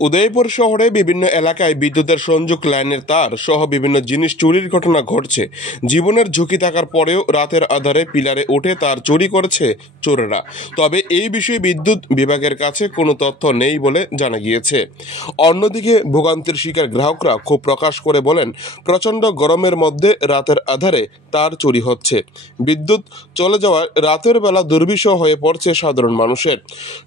উদয়পুর শহরে বিভিন্ন এলাকায় বিদ্যুতের সংযোগ লাইনের তার সহ বিভিন্ন জিনিস চুরির ঘটনা ঘটছে। জীবনের ঝুঁকি থাকার পরেও রাতের আধারে পিলারে উঠে তার চুরি করেছে চোরেরা। তবে এই বিষয়ে বিদ্যুৎ বিভাগের কাছে কোনো তথ্য নেই বলে জানা গিয়েছে। অন্যদিকে ভোগান্তির শিকার গ্রাহকরা ক্ষোভ প্রকাশ করে বলেন, প্রচণ্ড গরমের মধ্যে রাতের আধারে তার চুরি হচ্ছে। বিদ্যুৎ চলে যাওয়ায় রাতের বেলা দুর্বিষহ হয়ে পড়ছে সাধারণ মানুষের।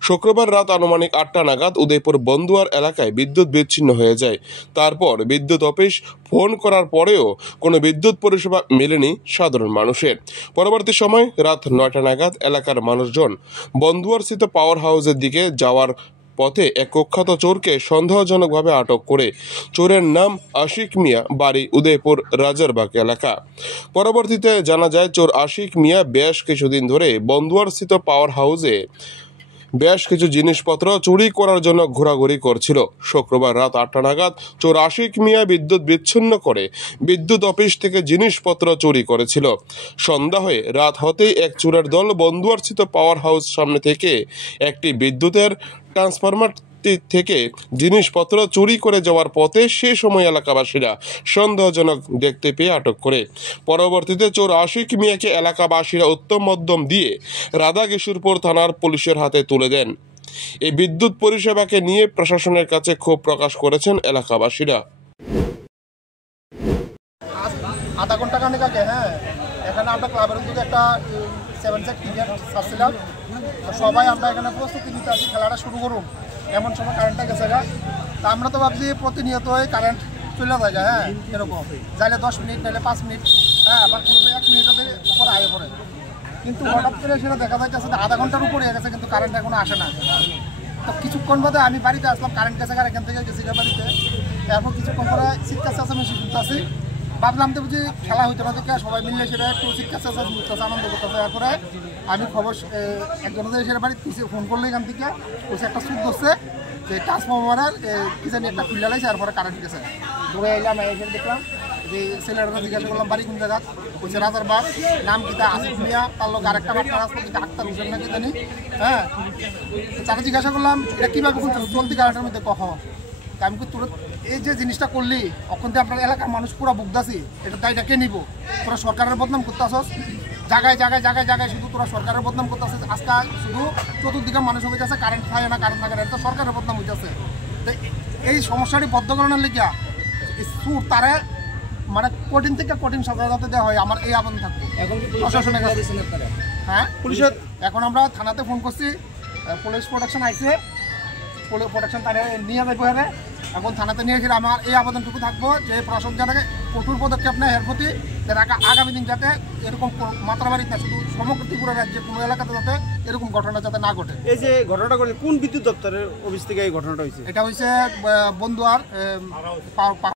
শুক্রবার রাত আনুমানিক 8টা নাগাদ উদয়পুর বন্দুয়ার এলাকায় বিদ্যুৎ বিচ্ছিন্ন হয়ে যায়। তারপর বিদ্যুৎ অফিস ফোন করার পরেও কোনো বিদ্যুৎ পরিষেবা মেলেনি সাধারণ মানুষের। পরবর্তী সময় রাত 9টা নাগাদ এলাকার মানুষজন বন্দুয়ারস্থিত পাওয়ার হাউসের দিকে যাওয়ার পথে এক কুখ্যাত চোরকে সন্দেহজনকভাবে আটক করে। চোরের নাম আশিক মিয়া, বাড়ি উদয়পুর রাজারবাগ এলাকা। পরবর্তীতে জানা যায়, চোর আশিক মিয়া বেশ কিছুদিন ধরে বন্দুয়ারস্থিত পাওয়ার হাউসে বেশ কিছু জিনিসপত্র চুরি করার জন্য ঘোরাঘুরি করছিল। শুক্রবার রাত 8টা নাগাদ চোর আশিক মিয়া বিদ্যুৎ বিচ্ছিন্ন করে বিদ্যুৎ অফিস থেকে জিনিসপত্র চুরি করেছিল। সন্ধ্যা হয়ে রাত হতেই এক চোরের দল বন্দুয়ারস্থিত পাওয়ার হাউস সামনে থেকে একটি বিদ্যুতের ট্রান্সফরমার থেকে জিনিসপত্র চুরি করে যাওয়ার পথে সে সময় এলাকাবাসীরা সন্দেহজনক দেখতে পেয়ে আটক করে। পরবর্তীতে চোর আশিক মিয়াকে এলাকাবাসীরা উত্তম মধ্যম দিয়ে রাধাকিশোরপুর থানার পুলিশের হাতে তুলে দেন। এই বিদ্যুৎ পরিষেবাকে নিয়ে প্রশাসনের কাছে ক্ষোভ প্রকাশ করেছেন এলাকাবাসীরা। আধা ঘন্টা খানেক আগে এখানে আমরা ক্লাবের উদ্যোগে একটা 7 সেট ক্রিকেট ছাড়ছিলাম। সবাই আমরা এখানে প্রস্তুতি নিতে আসি, খেলাটা শুরু করুন। এমন সময় কারেন্টটা গেছে তা আমরা তো ভাবছি প্রতিনিয়তই কারেন্ট চলে যায় এরকম যাইলে 10 মিনিট নাহলে 5 মিনিট আবার কোনো 1 মিনিটতে উপরে আগে পড়ে। কিন্তু হঠাৎ করে সেটা দেখা যাচ্ছে আধা ঘন্টার উপরে গেছে, কিন্তু কারেন্ট এখনো আসে না। তো কিছুক্ষণ বাদে আমি বাড়িতে আসলাম, কারেন্ট গেছে এখান থেকে গেছি বাড়িতে। এরপর কিছুক্ষণ পরে শিক্ষা চেঁচামেচি শুনতেছি, ভাবলাম তো বুঝি খেলা হইতে না দেখে সবাই মিললে সেটা একটু শিক্ষা চেঁচামেচি করতেছে, আনন্দ করতেছে। এরপরে আমি খবর একজনের সেটা বাড়িতে ফোন করলে এখান থেকে ওই একটা সুদ ধরছে যে ট্রান্সফরমারের কি জানি একটা খুলে লাগছে, এরপরে কারেন্ট গেছে। দৌড়ে এলাম, এসে দেখলাম যে ছেলেরা জিজ্ঞাসা করলাম বাড়ি কোন জায়গা, বলছে রাজারবাগ। নাম কিতা আসিফ মিয়া, তার লোক আরেকটা বাচ্চা আসলো কিন্তু আক্তার হোসেন নাকি জানি। তারা জিজ্ঞাসা করলাম এটা কীভাবে চলতি কারেন্টের মধ্যে কহ। আমি তোর এই যে জিনিসটা করলি অখন থেকে আপনার এলাকার মানুষ পুরো বুকদাসি, এটা দায়টা কে নিব? তোরা সরকারের বদনাম করতেছস, জায়গায় জায়গায় জায়গায় জায়গায় শুধু তোরা সরকারের বদনাম করতেছিস। আজকে শুধু চতুর্দিকে মানুষ হয়ে যাচ্ছে কারেন্ট থাকে না, কারেন্ট থাকে না, এটা তো সরকারের বদনাম হইতেছে। তো এই সমস্যাটি বদ্ধকরণের লিখিয়া সুর তারে মানে কঠিন থেকে কঠিন সাজা যাতে দেওয়া হয়, আমার এই আবেদন থাকবে প্রশাসনের কাছে। পুলিশের এখন আমরা থানাতে ফোন করছি, পুলিশ প্রোটেকশন আইছে, প্রোটেকশন তারা নিয়ে যাবো। এখন থানাতে নিয়ে এসে আমার এই আবেদনটুকু থাকবো যে প্রশাসন যাতে কঠোর পদক্ষেপ নেয় এর প্রতি, আগামী দিন যাতে এরকম মাত্রাবাড়িতে না, শুধু সমগ্র ত্রিপুরা রাজ্যে কোনো এলাকাতে যাতে এরকম ঘটনা যাতে না ঘটে। এই যে ঘটনাটা ঘটে কোন বিদ্যুৎ দপ্তরের অফিস থেকে এই ঘটনাটা হয়েছে? এটা হয়েছে বন্দুয়ার